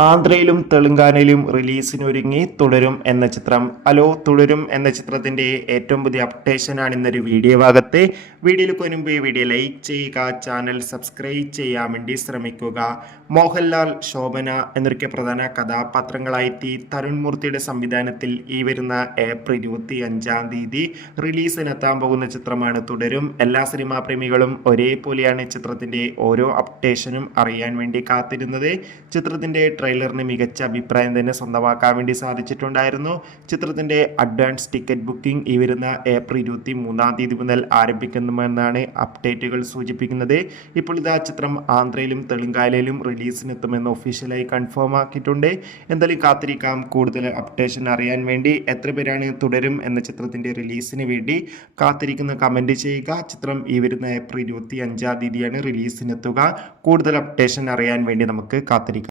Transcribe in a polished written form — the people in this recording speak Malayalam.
ആന്ധ്രയിലും തെലങ്കാനയിലും റിലീസിനൊരുങ്ങി തുടരും എന്ന ചിത്രം. ഹലോ, തുടരും എന്ന ചിത്രത്തിന്റെ ഏറ്റവും പുതിയ അപ്ഡേഷനാണ് ഇന്നൊരു വീഡിയോ ഭാഗത്ത്. വീഡിയോയിൽ മുൻപ് ഈ വീഡിയോ ലൈക്ക് ചെയ്യുക, ചാനൽ സബ്സ്ക്രൈബ് ചെയ്യാൻ വേണ്ടി ശ്രമിക്കുക. മോഹൻലാൽ, ശോഭന എന്നൊക്കെ പ്രധാന കഥാപാത്രങ്ങളായി തരുൺ മൂർത്തിയുടെ സംവിധാനത്തിൽ ഈ വരുന്ന ഏപ്രിൽ 25 റിലീസിനെത്താൻ പോകുന്ന ചിത്രമാണ് തുടരും. എല്ലാ സിനിമാ പ്രേമികളും ഒരേപോലെയാണ് ചിത്രത്തിന്റെ ഓരോ അപ്ഡേഷനും അറിയാൻ വേണ്ടി കാത്തിരുന്നത്. ചിത്രത്തിന്റെ ട്രെയിലറിന് മികച്ച അഭിപ്രായം തന്നെ സ്വന്തമാക്കാൻ വേണ്ടി സാധിച്ചിട്ടുണ്ടായിരുന്നു. ചിത്രത്തിന്റെ അഡ്വാൻസ് ടിക്കറ്റ് ബുക്കിംഗ് ഈ വരുന്ന ഏപ്രിൽ 23 മുതൽ ആരംഭിക്കുമെന്നാണ് അപ്ഡേറ്റുകൾ സൂചിപ്പിക്കുന്നത്. ഇപ്പോൾ ഇതാ ചിത്രം ആന്ധ്രയിലും തെലങ്കാനയിലും റിലീസിനെത്തുമെന്ന് ഒഫീഷ്യലായി കൺഫേം ആക്കിയിട്ടുണ്ട്. എന്തായാലും കാത്തിരിക്കാം കൂടുതൽ അപ്ഡേഷൻ അറിയാൻ വേണ്ടി. എത്ര പേരാണ് തുടരും എന്ന ചിത്രത്തിന്റെ റിലീസിന് വേണ്ടി കാത്തിരിക്കുന്ന കമന്റ് ചെയ്യുക. ചിത്രം ഈ വരുന്ന ഏപ്രിൽ 25 റിലീസിനെത്തുക. കൂടുതൽ അപ്ഡേഷൻ അറിയാൻ വേണ്ടി നമുക്ക് കാത്തിരിക്കാം.